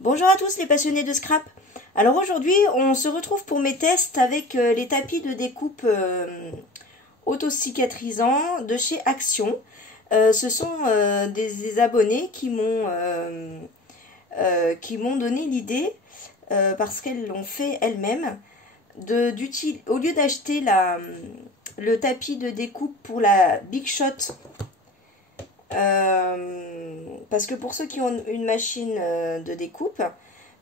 Bonjour à tous les passionnés de scrap. Alors aujourd'hui on se retrouve pour mes tests avec les tapis de découpe auto-cicatrisants de chez Action. Ce sont des abonnés qui m'ont donné l'idée, parce qu'elles l'ont fait elles-mêmes, au lieu d'acheter le tapis de découpe pour la Big Shot. Parce que pour ceux qui ont une machine de découpe,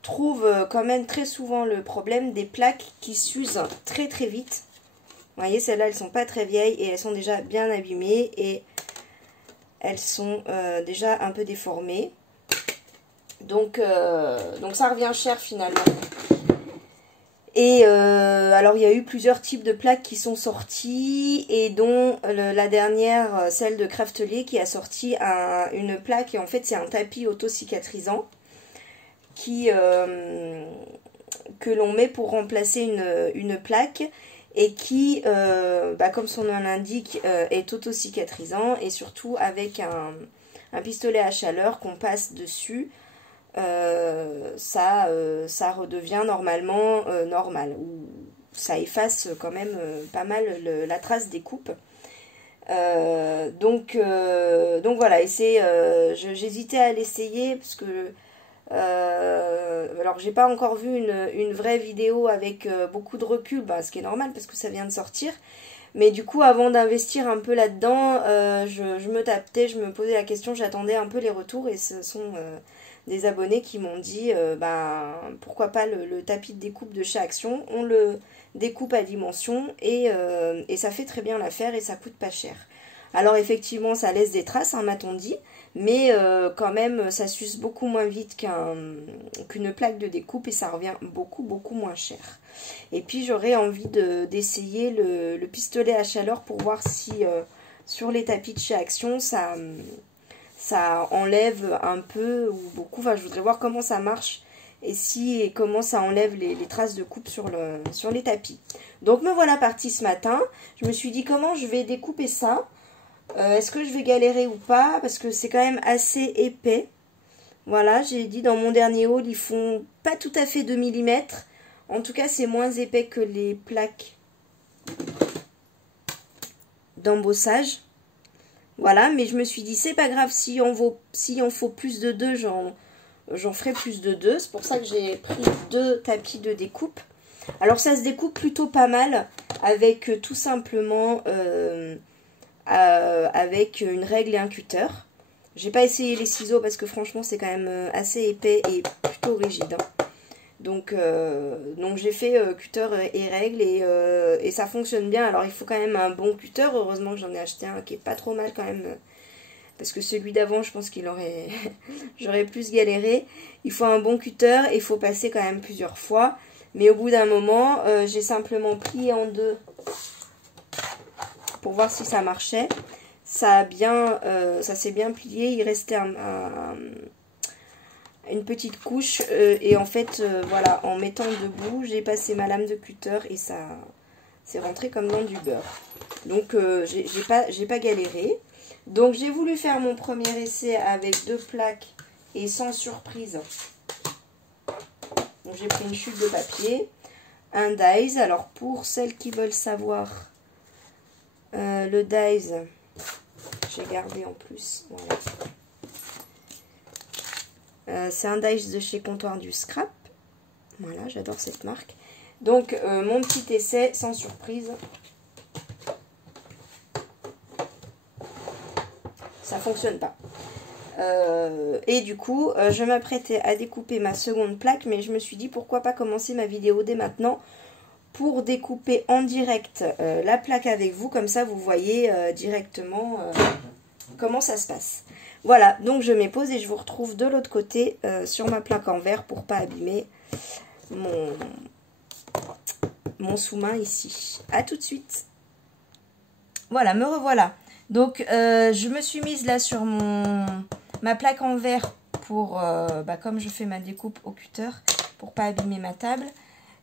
trouvent quand même très souvent le problème des plaques qui s'usent très très vite. Vous voyez, celles-là, elles sont pas très vieilles et elles sont déjà bien abîmées et elles sont déjà un peu déformées. Donc ça revient cher finalement. Et alors il y a eu plusieurs types de plaques qui sont sorties et dont la dernière, celle de Craftelier, qui a sorti une plaque, et en fait c'est un tapis auto-cicatrisant que l'on met pour remplacer une plaque et qui, comme son nom l'indique, est auto-cicatrisant, et surtout avec un pistolet à chaleur qu'on passe dessus. Ça redevient normalement normal, ou ça efface quand même pas mal la trace des coupes. Donc voilà, et j'hésitais à l'essayer parce que alors j'ai pas encore vu une vraie vidéo avec beaucoup de recul, ce qui est normal parce que ça vient de sortir. Mais du coup, avant d'investir un peu là-dedans, je me tâtais, je me posais la question, j'attendais un peu les retours, et ce sont des abonnés qui m'ont dit pourquoi pas le tapis de découpe de chez Action. On le découpe à dimension et ça fait très bien l'affaire et ça coûte pas cher. Alors effectivement, ça laisse des traces, m'a-t-on dit, mais quand même, ça s'use beaucoup moins vite qu'une plaque de découpe et ça revient beaucoup moins cher. Et puis j'aurais envie d'essayer le pistolet à chaleur pour voir si sur les tapis de chez Action ça enlève un peu ou beaucoup. Enfin, je voudrais voir comment ça marche et comment ça enlève les traces de coupe sur les tapis. Donc me voilà partie ce matin. Je me suis dit comment je vais découper ça. Est-ce que je vais galérer ou pas? Parce que c'est quand même assez épais. Voilà, j'ai dit dans mon dernier haul, ils font pas tout à fait 2 mm. En tout cas, c'est moins épais que les plaques d'embossage. Voilà, mais je me suis dit, c'est pas grave, si on faut plus de 2, j'en ferai plus de 2. C'est pour ça que j'ai pris 2 tapis de découpe. Alors, ça se découpe plutôt pas mal avec tout simplement avec une règle et un cutter. J'ai pas essayé les ciseaux parce que franchement, c'est quand même assez épais et plutôt rigide. Donc j'ai fait cutter et règle et ça fonctionne bien. Alors il faut quand même un bon cutter. Heureusement que j'en ai acheté un qui est pas trop mal quand même. Parce que celui d'avant, je pense qu'il aurait j'aurais plus galéré. Il faut un bon cutter et il faut passer quand même plusieurs fois. Mais au bout d'un moment, j'ai simplement plié en deux pour voir si ça marchait. Ça s'est bien plié. Il restait une petite couche et en fait voilà, en mettant debout j'ai passé ma lame de cutter et ça c'est rentré comme dans du beurre. Donc j'ai pas galéré. Donc j'ai voulu faire mon premier essai avec 2 plaques et sans surprise. Donc j'ai pris une chute de papier, un dies. Alors pour celles qui veulent savoir, le dies j'ai gardé en plus, voilà. C'est un dies de chez Comptoir du Scrap. Voilà, j'adore cette marque. Donc, mon petit essai, sans surprise. Ça fonctionne pas. Et du coup, je m'apprêtais à découper ma seconde plaque, mais je me suis dit pourquoi pas commencer ma vidéo dès maintenant pour découper en direct la plaque avec vous. Comme ça, vous voyez directement comment ça se passe. Voilà, donc je mets pause et je vous retrouve de l'autre côté sur ma plaque en verre pour pas abîmer mon sous-main ici. A tout de suite. Voilà, me revoilà. Donc je me suis mise là sur ma plaque en verre pour, comme je fais ma découpe au cutter, pour pas abîmer ma table.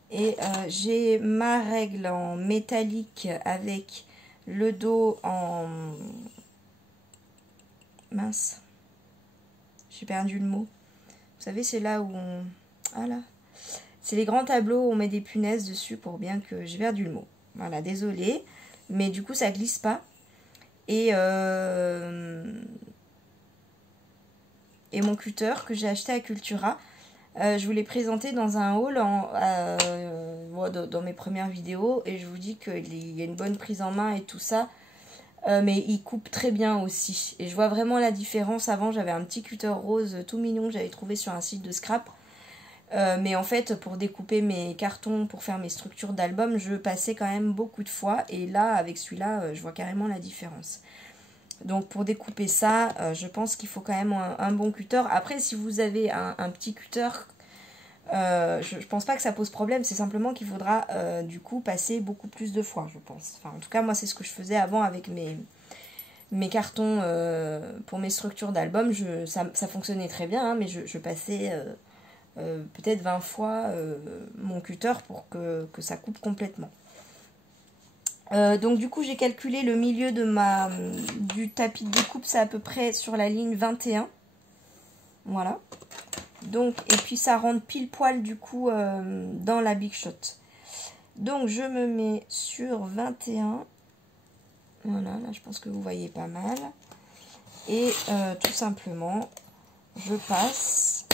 Et j'ai ma règle en métallique avec le dos en... Mince, j'ai perdu le mot. Vous savez, c'est là où on... Ah là. C'est les grands tableaux où on met des punaises dessus pour bien que... J'ai perdu le mot. Voilà, désolée. Mais du coup, ça glisse pas. Et mon cutter que j'ai acheté à Cultura. Je vous l'ai présenté dans un haul dans mes premières vidéos. Et je vous dis qu'il y a une bonne prise en main et tout ça. Mais il coupe très bien aussi. Et je vois vraiment la différence. Avant, j'avais un petit cutter rose tout mignon que j'avais trouvé sur un site de scrap. Mais en fait, pour découper mes cartons, pour faire mes structures d'album, je passais quand même beaucoup de fois. Et là, avec celui-là, je vois carrément la différence. Donc pour découper ça, je pense qu'il faut quand même un bon cutter. Après, si vous avez un petit cutter, je pense pas que ça pose problème. C'est simplement qu'il faudra du coup passer beaucoup plus de fois, je pense. Enfin, en tout cas, moi, c'est ce que je faisais avant avec mes cartons pour mes structures d'album. Ça fonctionnait très bien, hein, mais je passais peut-être 20 fois mon cutter pour que ça coupe complètement. Donc du coup j'ai calculé le milieu du tapis de découpe, c'est à peu près sur la ligne 21. Voilà. Donc, et puis ça rentre pile poil du coup dans la Big Shot. Donc je me mets sur 21. Voilà, là je pense que vous voyez pas mal. Et tout simplement, je passe.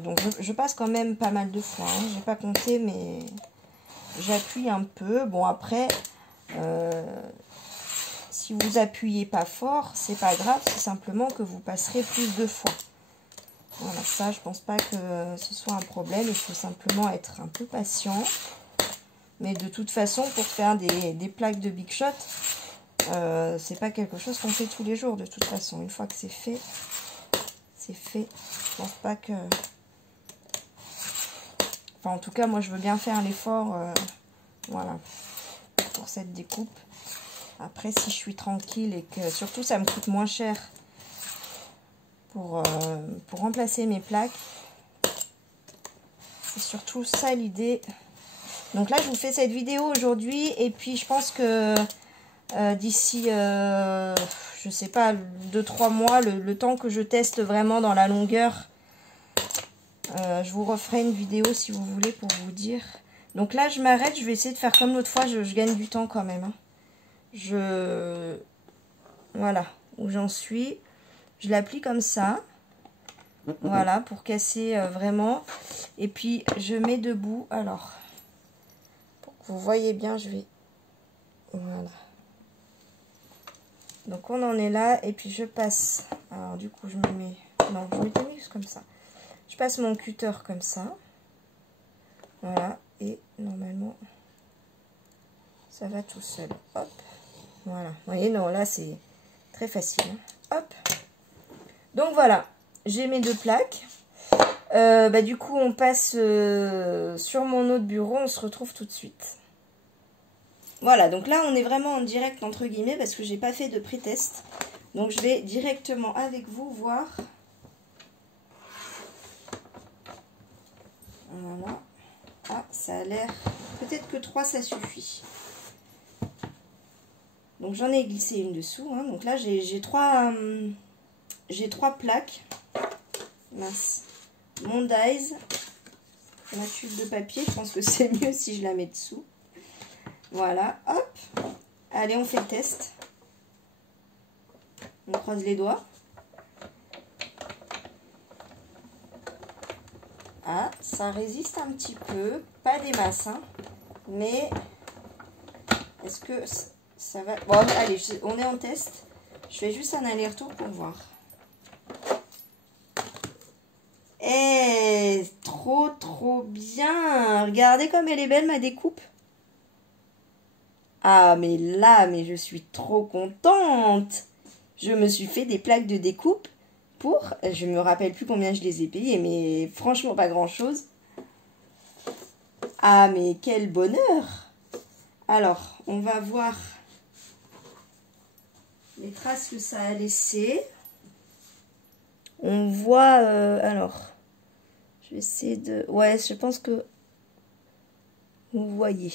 Donc je passe quand même pas mal de fois. Hein. J'ai pas compté, mais... J'appuie un peu. Bon, après, si vous appuyez pas fort, c'est pas grave. C'est simplement que vous passerez plus de fois. Voilà, ça, je pense pas que ce soit un problème. Il faut simplement être un peu patient. Mais de toute façon, pour faire des plaques de Big Shot, c'est pas quelque chose qu'on fait tous les jours. De toute façon, une fois que c'est fait, c'est fait. Je pense pas que... Enfin, en tout cas, moi, je veux bien faire l'effort, voilà, pour cette découpe. Après, si je suis tranquille et que, surtout, ça me coûte moins cher pour remplacer mes plaques. C'est surtout ça l'idée. Donc là, je vous fais cette vidéo aujourd'hui. Et puis, je pense que d'ici, je sais pas, 2-3 mois, le temps que je teste vraiment dans la longueur... je vous referai une vidéo si vous voulez pour vous dire. Donc là, je m'arrête. Je vais essayer de faire comme l'autre fois. Je gagne du temps quand même. Hein. Voilà où j'en suis. Je l'applique comme ça. Voilà, pour casser vraiment. Et puis, je mets debout. Alors, pour que vous voyez bien, je vais... Voilà. Donc, on en est là. Et puis, je passe... Alors, du coup, je me mets... Non, je m'étais mis comme ça. Je passe mon cutter comme ça. Voilà. Et normalement, ça va tout seul. Hop. Voilà. Vous voyez, non, là, c'est très facile. Hein. Hop. Donc, voilà. J'ai mes deux plaques. Du coup, on passe sur mon autre bureau. On se retrouve tout de suite. Voilà. Donc là, on est vraiment en direct, entre guillemets, parce que j'ai pas fait de pré-test. Donc, je vais directement avec vous voir... Voilà. Ah, ça a l'air... Peut-être que 3, ça suffit. Donc, j'en ai glissé une dessous. Hein. Donc là, j'ai 3 plaques. Mince. Mon dies. Ma tube de papier. Je pense que c'est mieux si je la mets dessous. Voilà. Hop. Allez, on fait le test. On croise les doigts. Ah, ça résiste un petit peu, pas des masses, hein, mais est-ce que ça va... Bon, allez, on est en test. Je fais juste un aller-retour pour voir. Eh, trop bien. Regardez comme elle est belle, ma découpe. Ah, mais là, mais je suis trop contente. Je me suis fait des plaques de découpe. Je me rappelle plus combien je les ai payés, mais franchement pas grand chose. Ah mais quel bonheur. Alors on va voir les traces que ça a laissé. On voit alors je vais essayer de... Ouais, je pense que vous voyez.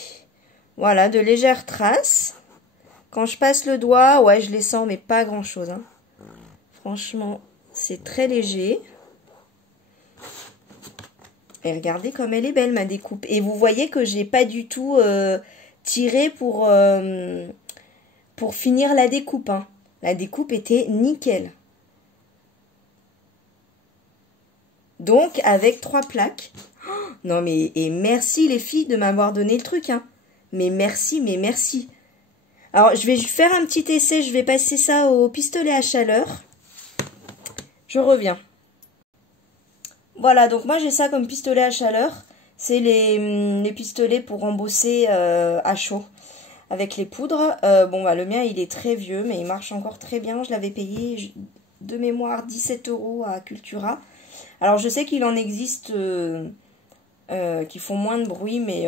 Voilà, de légères traces. Quand je passe le doigt, ouais, je les sens, mais pas grand chose, hein. Franchement, C'est très léger. Et regardez comme elle est belle ma découpe. Et vous voyez que j'ai pas du tout tiré pour finir la découpe. Hein. La découpe était nickel. Donc avec 3 plaques. Oh, non mais et merci les filles de m'avoir donné le truc. Hein. Mais merci, mais merci. Alors je vais faire un petit essai. Je vais passer ça au pistolet à chaleur. Je reviens. Voilà, donc moi j'ai ça comme pistolet à chaleur. C'est les pistolets pour embosser à chaud avec les poudres. Bon, bah, le mien il est très vieux, mais il marche encore très bien. Je l'avais payé de mémoire 17 € à Cultura. Alors je sais qu'il en existe qui font moins de bruit, mais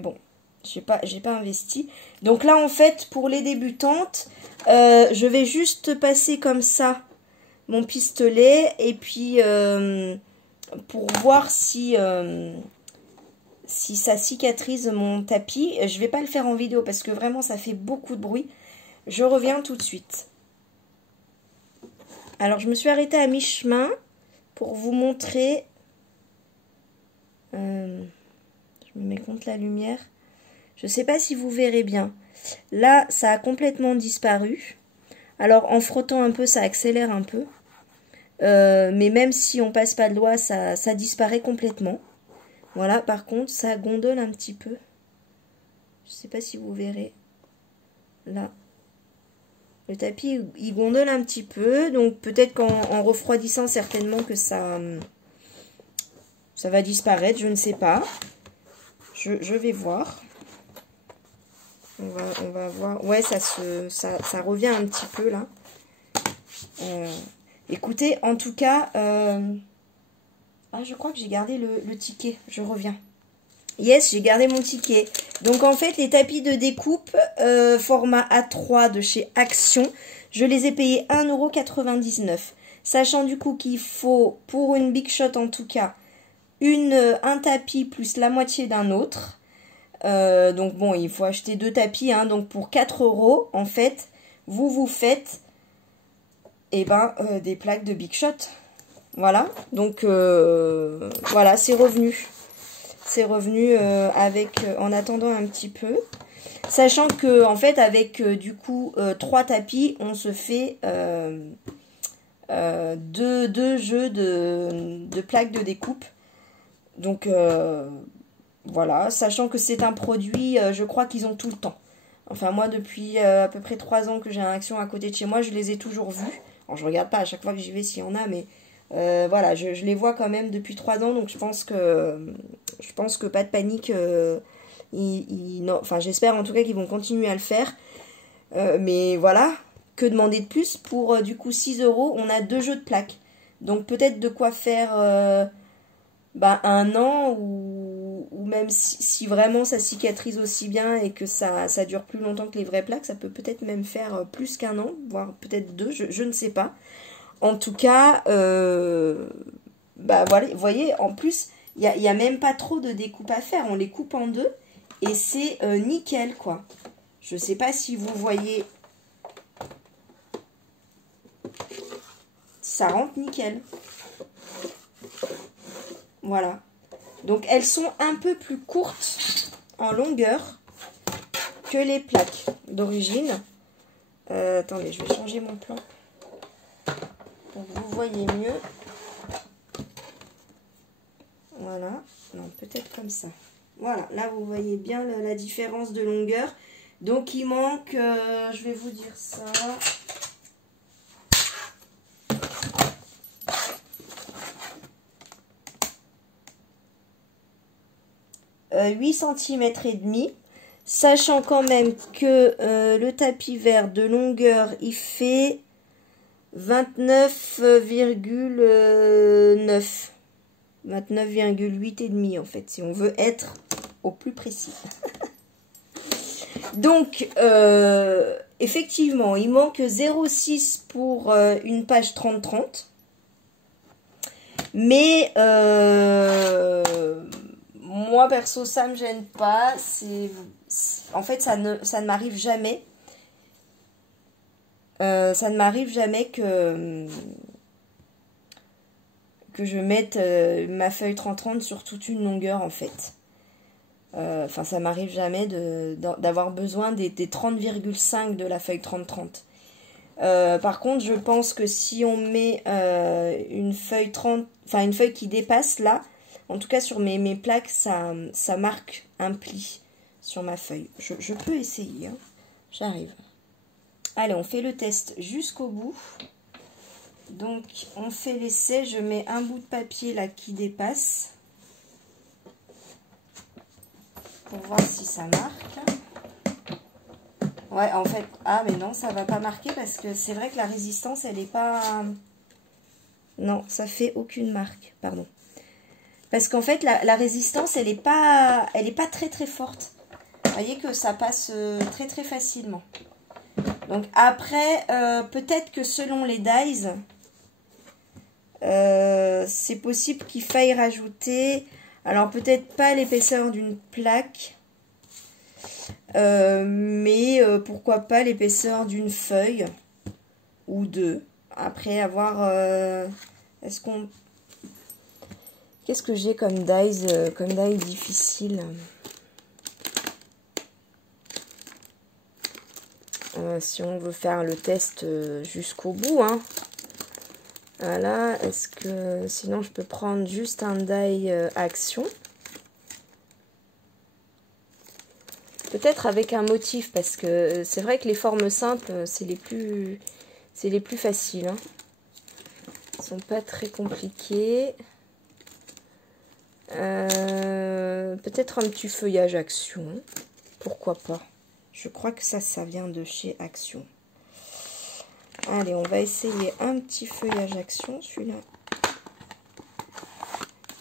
bon, j'ai pas investi. Donc là en fait, pour les débutantes, je vais juste passer comme ça mon pistolet et puis pour voir si ça cicatrise mon tapis. Je vais pas le faire en vidéo parce que vraiment ça fait beaucoup de bruit. Je reviens tout de suite. Alors je me suis arrêtée à mi-chemin pour vous montrer. Je me mets contre la lumière. Je sais pas si vous verrez bien. Là ça a complètement disparu. Alors en frottant un peu ça accélère un peu. Mais même si on passe pas le doigt, ça disparaît complètement. Voilà, par contre, ça gondole un petit peu. Je sais pas si vous verrez. Là. Le tapis, il gondole un petit peu. Donc peut-être qu'en refroidissant, certainement que ça va disparaître. Je ne sais pas. Je vais voir. On va voir. Ouais, ça revient un petit peu là. Écoutez, en tout cas, je crois que j'ai gardé le ticket. Je reviens. Yes, j'ai gardé mon ticket. Donc, en fait, les tapis de découpe format A3 de chez Action, je les ai payés 1,99 €. Sachant du coup qu'il faut, pour une Big Shot en tout cas, un tapis plus la moitié d'un autre. Donc, bon, il faut acheter 2 tapis. Hein, donc, pour 4 €, en fait, vous faites... des plaques de Big Shot. Voilà. Donc, voilà, c'est revenu. C'est revenu en attendant un petit peu. Sachant que, en fait, avec du coup 3 tapis, on se fait 2 jeux de plaques de découpe. Donc, voilà. Sachant que c'est un produit, je crois qu'ils ont tout le temps. Enfin, moi, depuis à peu près 3 ans que j'ai un Action à côté de chez moi, je les ai toujours vus. Alors, je regarde pas à chaque fois que j'y vais s'il y en a, mais voilà, je les vois quand même depuis 3 ans, donc je pense que pas de panique. Enfin, j'espère en tout cas qu'ils vont continuer à le faire. Mais voilà, que demander de plus pour du coup 6 €, on a 2 jeux de plaques. Donc peut-être de quoi faire 1 an ou même si vraiment ça cicatrise aussi bien et que ça dure plus longtemps que les vraies plaques, ça peut peut-être même faire plus qu'1 an, voire peut-être 2, je ne sais pas. En tout cas, voilà, vous voyez, en plus, il n'y a même pas trop de découpe à faire. On les coupe en 2 et c'est nickel, quoi. Je ne sais pas si vous voyez. Ça rentre nickel. Voilà. Donc, elles sont un peu plus courtes en longueur que les plaques d'origine. Attendez, je vais changer mon plan. Pour que vous voyez mieux. Voilà. Non, peut-être comme ça. Voilà. Là, vous voyez bien la différence de longueur. Donc, il manque, je vais vous dire ça. 8 cm et demi, sachant quand même que le tapis vert de longueur il fait 29,9, 29,8 et demi en fait, si on veut être au plus précis. Donc effectivement il manque 0,6 pour une page 30-30, mais moi, perso, ça me gêne pas. En fait, ça ne m'arrive jamais. ça ne m'arrive jamais que je mette ma feuille 30-30 sur toute une longueur en fait. Enfin, ça m'arrive jamais d'avoir besoin des 30,5 de la feuille 30-30. Par contre, je pense que si on met une feuille 30, enfin une feuille qui dépasse là, en tout cas sur mes plaques, ça marque un pli sur ma feuille. Je peux essayer, hein. J'arrive. Allez, on fait le test jusqu'au bout. Donc, on fait l'essai. Je mets un bout de papier là qui dépasse pour voir si ça marque. Ouais, en fait, ah mais non, ça va pas marquer parce que c'est vrai que la résistance, elle est pas... Non, ça fait aucune marque, pardon. Parce qu'en fait, la résistance, elle est pas très très forte. Vous voyez que ça passe très très facilement. Donc après, peut-être que selon les dies, c'est possible qu'il faille rajouter, alors peut-être pas l'épaisseur d'une plaque, mais pourquoi pas l'épaisseur d'une feuille ou deux. Après avoir, est-ce qu'on... Qu'est-ce que j'ai comme die difficile? Si on veut faire le test jusqu'au bout, hein. Voilà, est-ce que... Sinon, je peux prendre juste un die action. Peut-être avec un motif, parce que c'est vrai que les formes simples, c'est les plus faciles, hein. Ils sont pas très compliqués. Peut-être un petit feuillage action. Pourquoi pas? Je crois que ça vient de chez Action. Allez, on va essayer un petit feuillage action, celui-là.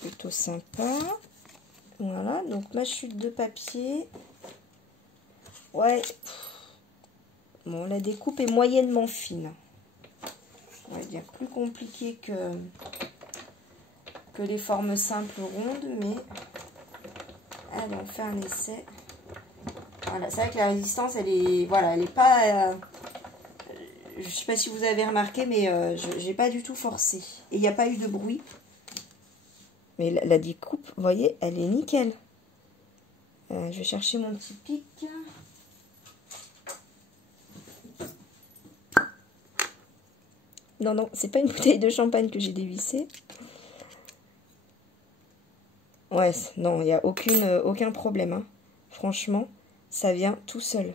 Plutôt sympa. Voilà, donc ma chute de papier. Ouais. Bon, la découpe est moyennement fine. On va dire plus compliqué que les formes simples rondes, mais... Allez, on fait un essai. Voilà, c'est vrai que la résistance, elle est... Voilà, elle est pas... je sais pas si vous avez remarqué, mais j'ai pas du tout forcé. Et il n'y a pas eu de bruit. Mais la découpe, vous voyez, elle est nickel. Je vais chercher mon petit pic. Non, non, c'est pas une bouteille de champagne que j'ai dévissée. Ouais, non, il n'y a aucun problème, hein. Franchement, ça vient tout seul.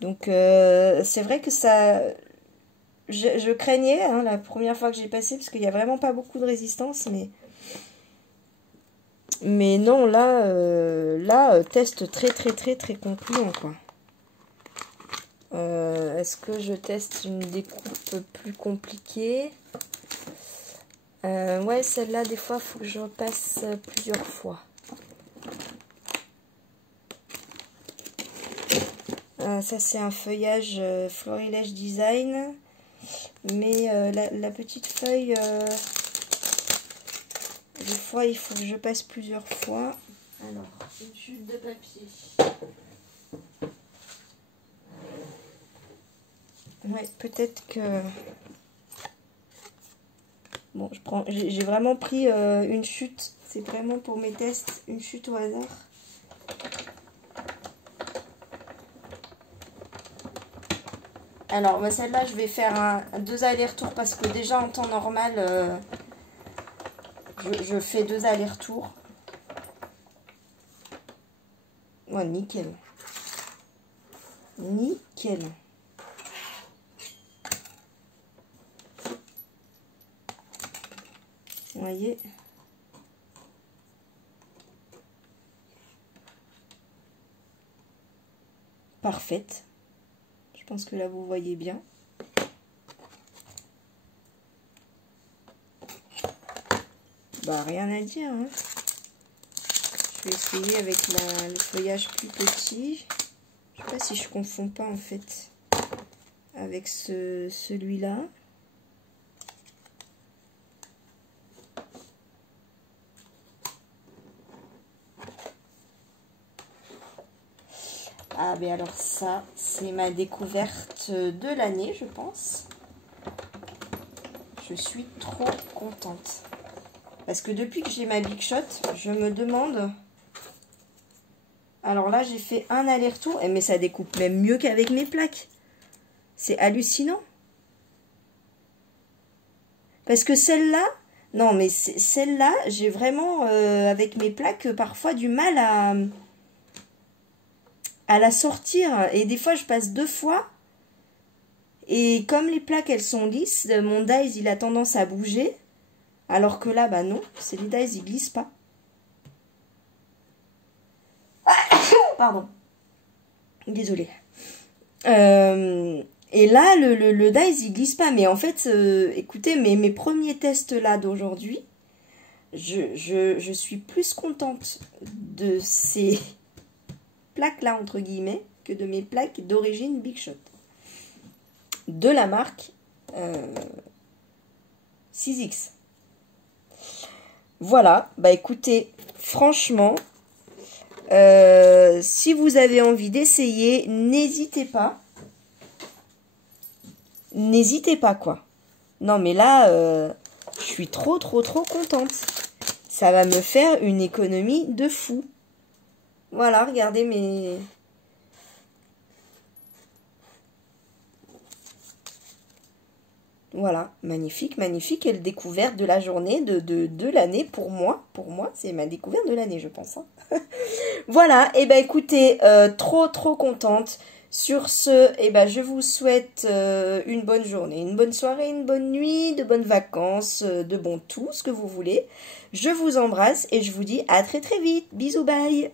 Donc, c'est vrai que ça... Je craignais, hein, la première fois que j'ai passé, parce qu'il n'y a vraiment pas beaucoup de résistance, mais non, là, test très, très, très, très concluant, quoi. Est-ce que je teste une découpe plus compliquée? Ouais, celle-là, des fois, il faut que je repasse plusieurs fois. Ça, c'est un feuillage Florilège Design. Mais la petite feuille, des fois, il faut que je passe plusieurs fois. Alors, une chute de papier. Ouais, peut-être que... Bon, j'ai vraiment pris une chute. C'est vraiment pour mes tests, une chute au hasard. Alors, bah, celle-là, je vais faire deux allers-retours parce que déjà en temps normal, je fais deux allers-retours. Ouais, nickel. Nickel. Vous voyez? Parfaite. Je pense que là, vous voyez bien. Bah, rien à dire, hein. Je vais essayer avec le feuillage plus petit. Je sais pas si je confonds pas, en fait, avec celui-là. Ah, mais alors ça, c'est ma découverte de l'année, je pense. Je suis trop contente. Parce que depuis que j'ai ma Big Shot, je me demande... Alors là, j'ai fait un aller-retour, mais ça découpe même mieux qu'avec mes plaques. C'est hallucinant. Parce que celle-là... Non, mais celle-là, j'ai vraiment, avec mes plaques, parfois du mal à la sortir. Et des fois, je passe 2 fois. Et comme les plaques, elles sont lisses, mon dies, il a tendance à bouger. Alors que là, bah non, les dies, ils glissent pas. Pardon. Désolée. Et là, le dies, il glisse pas. Mais en fait, écoutez, mes premiers tests là d'aujourd'hui, je suis plus contente de ces plaques là, entre guillemets, que de mes plaques d'origine Big Shot. De la marque 6X. Voilà, bah écoutez, franchement, si vous avez envie d'essayer, n'hésitez pas. N'hésitez pas, quoi. Non, mais là, je suis trop contente. Ça va me faire une économie de fou. Voilà, regardez mes... Voilà, magnifique, magnifique. Et le découverte de la journée, de l'année pour moi. Pour moi, c'est ma découverte de l'année, je pense. Hein. Voilà, et ben écoutez, trop contente. Sur ce, eh ben, je vous souhaite une bonne journée, une bonne soirée, une bonne nuit, de bonnes vacances, de bon tout, ce que vous voulez. Je vous embrasse et je vous dis à très vite. Bisous, bye.